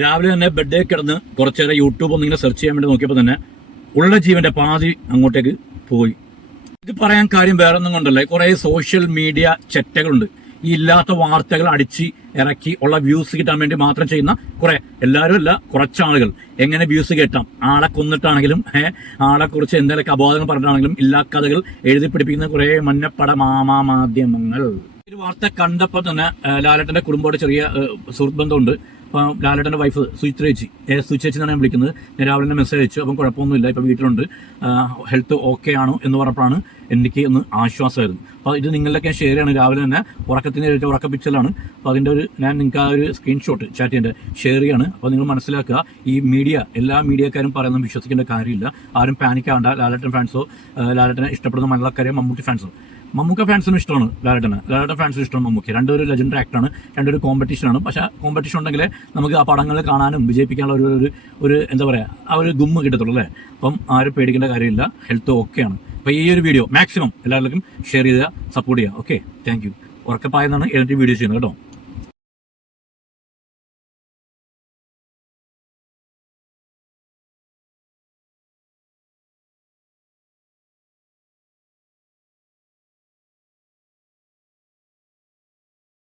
രാവിലെ തന്നെ ബെഡേ കിടന്ന് കുറച്ചേരം യൂട്യൂബ് ഒന്നിങ്ങനെ സെർച്ച് ചെയ്യാൻ വേണ്ടി നോക്കിയപ്പോൾ തന്നെ ഉള്ള ജീവന്റെ പാതി അങ്ങോട്ടേക്ക് പോയി. ഇത് പറയാൻ കാര്യം വേറെ ഒന്നും കൊണ്ടല്ല. കുറെ സോഷ്യൽ മീഡിയ ചെറ്റകളുണ്ട്. ഈ ഇല്ലാത്ത വാർത്തകൾ അടിച്ച് ഇറക്കി ഉള്ള വ്യൂസ് കിട്ടാൻ വേണ്ടി മാത്രം ചെയ്യുന്ന കുറെ. എല്ലാവരും അല്ല കുറച്ചാളുകൾ. എങ്ങനെ വ്യൂസ് കിട്ടാം? ആളെ കൊന്നിട്ടാണെങ്കിലും ആളെ കുറിച്ച് എന്തെങ്കിലും അബോധങ്ങൾ പറഞ്ഞിട്ടാണെങ്കിലും ഇല്ലാ കഥകൾ എഴുതി പിടിപ്പിക്കുന്ന കുറെ മഞ്ഞപ്പട മാമാ മാധ്യമങ്ങൾ. ഒരു വാർത്ത കണ്ടപ്പോൾ തന്നെ ലാലേട്ടന്റെ കുടുംബത്തോട് ചെറിയ സുഹൃത്ത് ബന്ധമുണ്ട് അപ്പം ലാലേട്ടന്റെ വൈഫ് സുചിത്ര ചേച്ചി. ഏ സുചിത്ര എന്നാണ് ഞാൻ വിളിക്കുന്നത്. ഞാൻ രാവിലെ തന്നെ മെസ്സേജ് അയച്ചു. അപ്പം കുഴപ്പമൊന്നുമില്ല. ഇപ്പം വീട്ടിലുണ്ട്. ഹെൽത്ത് ഓക്കെ ആണോ എന്ന് പറഞ്ഞപ്പോഴാണ് എനിക്ക് ഒന്ന് ആശ്വാസമായിരുന്നു. അപ്പോൾ ഇത് നിങ്ങളിലൊക്കെ ഷെയർ ചെയ്യണം രാവിലെ തന്നെ ഉറക്കത്തിന് ഏറ്റവും ഉറക്ക പിക്ചറിലാണ് അപ്പോൾ അതിന്റെ ഒരു ഞാൻ നിങ്ങൾക്ക് ആ ഒരു സ്ക്രീൻഷോട്ട് ചാറ്റ് ചെയ്യേണ്ട ഷെയർ ചെയ്യാണ്. അപ്പോൾ നിങ്ങൾ മനസ്സിലാക്കുക ഈ മീഡിയ എല്ലാ മീഡിയക്കാരും പറയുന്നത് വിശ്വസിക്കേണ്ട കാര്യമില്ല. ആരും പാനിക് ആവണ്ട. ലാലേട്ടൻ ഫാൻസോ ലാലേട്ടനെ ഇഷ്ടപ്പെടുന്ന മണ്ണക്കാരെയും മമ്മൂട്ടി ഫാൻസോ മമ്മൂക്ക ഫാൻസിനും ഇഷ്ടമാണ് ലാലേട്ടന്. ലാലേട്ടൻ ഫാൻസിനും ഇഷ്ടമാണ് മമ്മൂക്ക രണ്ടൊരു ലെജൻഡറി ആക്ടറാണ് രണ്ടൊരു കോമ്പറ്റീഷനാണ് പക്ഷേ കോമ്പറ്റീഷൻ ഉണ്ടെങ്കിൽ നമുക്ക് ആ പടങ്ങൾ കാണാനും വിജയിപ്പിക്കാനുള്ള ഒരു ഒരു എന്താ പറയുക ആ ഒരു ഗുമ്മ് കിട്ടത്തുള്ളൂ അല്ലേ? അപ്പം ആരും പേടിക്കേണ്ട കാര്യമില്ല. ഹെൽത്ത് ഓക്കെയാണ് അപ്പോൾ ഈ ഒരു വീഡിയോ മാക്സിമം എല്ലാവർക്കും ഷെയർ ചെയ്യുക സപ്പോർട്ട് ചെയ്യുക. ഓക്കെ താങ്ക് യു ഉറക്കപ്പായെന്നാണ് എഴുതി വീഡിയോ ചെയ്യുന്നത് കേട്ടോ.